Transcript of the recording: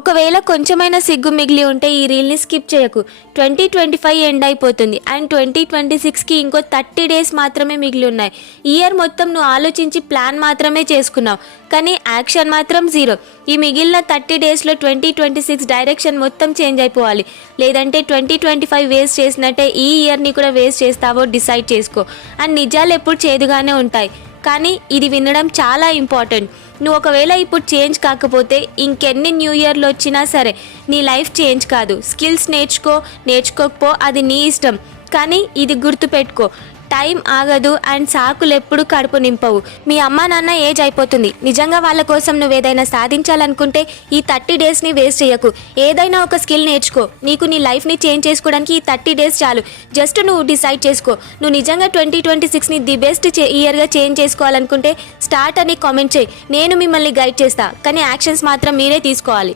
ఒకవేళ కొంచెమైనా సిగ్గు మిగిలి ఉంటే ఈ రీల్ని స్కిప్ చేయకు. 2025 ఎండ్ అయిపోతుంది అండ్ 2026కి ఇంకో 30 డేస్ మాత్రమే మిగిలి ఉన్నాయి. ఇయర్ మొత్తం నువ్వు ఆలోచించి ప్లాన్ మాత్రమే చేసుకున్నావు, కానీ యాక్షన్ మాత్రం జీరో. ఈ మిగిలిన 30 డేస్లో 2026 డైరెక్షన్ మొత్తం చేంజ్ అయిపోవాలి. లేదంటే 2025 వేస్ట్ చేసినట్టే ఈ ఇయర్ని కూడా వేస్ట్ చేస్తావో డిసైడ్ చేసుకో. అండ్ నిజాలు ఎప్పుడు చేదుగానే ఉంటాయి, కానీ ఇది వినడం చాలా ఇంపార్టెంట్. నువ్వు ఒకవేళ ఇప్పుడు చేంజ్ కాకపోతే ఇంకెన్ని న్యూ ఇయర్లు వచ్చినా సరే నీ లైఫ్ చేంజ్ కాదు. స్కిల్స్ నేర్చుకోకపో అది నీ ఇష్టం, కానీ ఇది గుర్తుపెట్టుకో, టైం ఆగదు అండ్ సాకులు ఎప్పుడు కడుపు నింపవు. మీ అమ్మా నాన్న ఏజ్ అయిపోతుంది. నిజంగా వాళ్ళ కోసం నువ్వు ఏదైనా సాధించాలనుకుంటే ఈ 30 డేస్ని వేస్ట్ చేయకు. ఏదైనా ఒక స్కిల్ నేర్చుకో. నీకు నీ లైఫ్ని చేంజ్ చేసుకోవడానికి ఈ 30 డేస్ చాలు. జస్ట్ నువ్వు డిసైడ్ చేసుకో. నువ్వు నిజంగా 2026ని ది బెస్ట్ ఇయర్గా చేంజ్ చేసుకోవాలనుకుంటే స్టార్ట్ అని కామెంట్ చేయి. నేను మిమ్మల్ని గైడ్ చేస్తా, కానీ యాక్షన్స్ మాత్రం మీరే తీసుకోవాలి.